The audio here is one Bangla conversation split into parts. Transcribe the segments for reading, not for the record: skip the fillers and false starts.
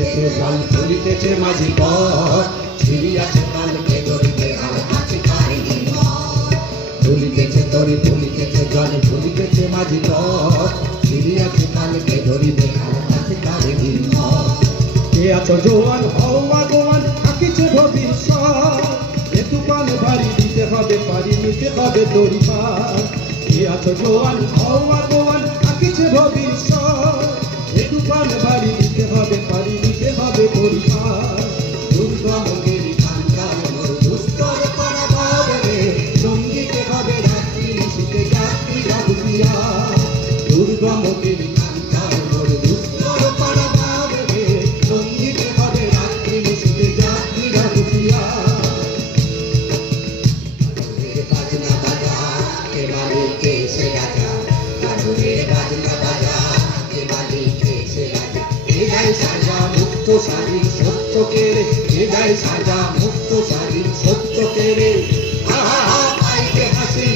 ফুলিতেছে জল ফুলিতেছে মাঝি পথ ছিড়িয়াছে কালকে ধরিতে আর আছে কাহিনী ফুলিতেছে তরি ফুলিতেছে জল ফুলিতেছে মাঝি পথ ছিড়িয়াছে কালকে ধরিতে আর আছে কাহিনী কে আছো জোয়ান হও আগোয়ান আঁকিছে ভবিষ্যৎ এ তুফান ভারী দিতে হবে পারি নিতে হবে দড়ি পার কে আছো জোয়ান হও আগোয়ান আঁকিছে ভবিষ্যৎ এ তুফান ভারী দিতে হবে পারি নিতে হবে দড়ি পার দুর্গমের কান্তার মোর দুস্তর পারাবার রে সঙ্গীতে হবে রাত্রি শীতে যাত্রীরা বুঝিয়া দুর্গমের কান্তার মোর দুস্তর পারাবার রে সঙ্গীতে হবে রাত্রি শীতে যাত্রীরা বুঝিয়া বাজনা বাজা কে মালিক এসে রাজা কানুরে বাজনা বাজা কে মালিক এসে রাজা এ গায়ে সাজা মুক্ত শাড়ি সত্য কেড়ে এ গায়ে সাজা মুক্ত শাড়ি সত্য কেড়ে আহা পাইতে হাসি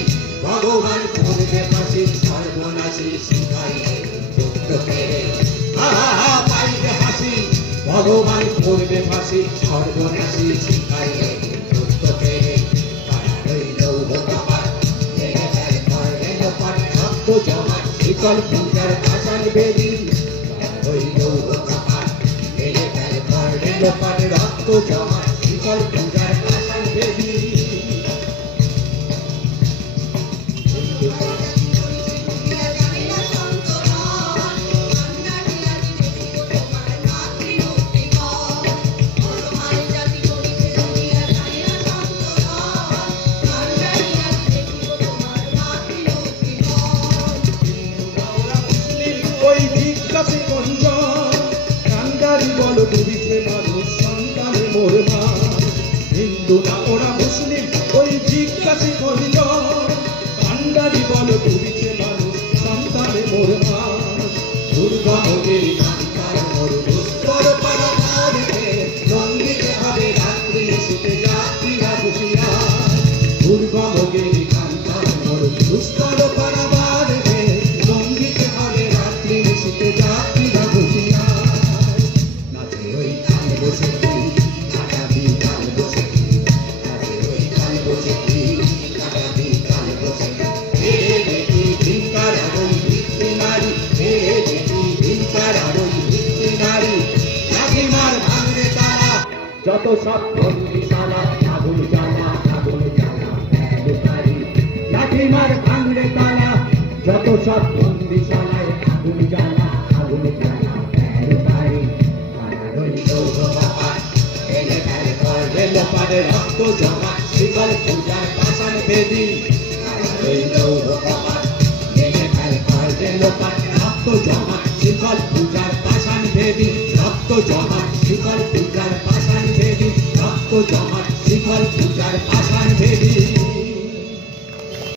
ভগবান করবে ফাঁসি সর্বনাশী শিখাইলে সত্য কেড়ে আহা পাইতে হাসি ভগবান করবে ফাঁসি সর্বনাশী শিখাইলে সত্য কেড়ে শিকল পূজার পাশান বেদি হইল কপাট এলে ফেলে পড়ে লোপাট রক্ত জমা শিকল পূজার পাশান বেদি ডুবিছে মানুষ সন্তানে মোর মা হিন্দু না ওরা মুসলিম ওই জিজ্ঞাসে করিল কান্ডারি বল ডুবিছে মানুষ সন্তানে মোর মা দুর্গা মোদের কান্তার মোর দুস্তর পারাবারে রঙ্গিতে হবে রাত্রি শীতে যাত্রীরা বুঝিয়া দুর্গা মোদের কান্তার মোর দুস্তর পারাবারে রঙ্গিতে হবে রাত্রি শীতে যাত্রীরা বুঝিয়া যত সব বন্দিশালা আগুন জ্বালা লাঠি মার ভাঙলে তালা যত সব বন্দিশালায় আগুন জ্বালা লোপারে রক্ত জমা শিকল পূজার পাশান বেদি লোপারে রক্ত জমা শিকল পূজার পাশান বেদি রক্ত জমা শিকল পূজার পাশান বেদি রক্ত জমা শিকল পূজার পাশান বেদি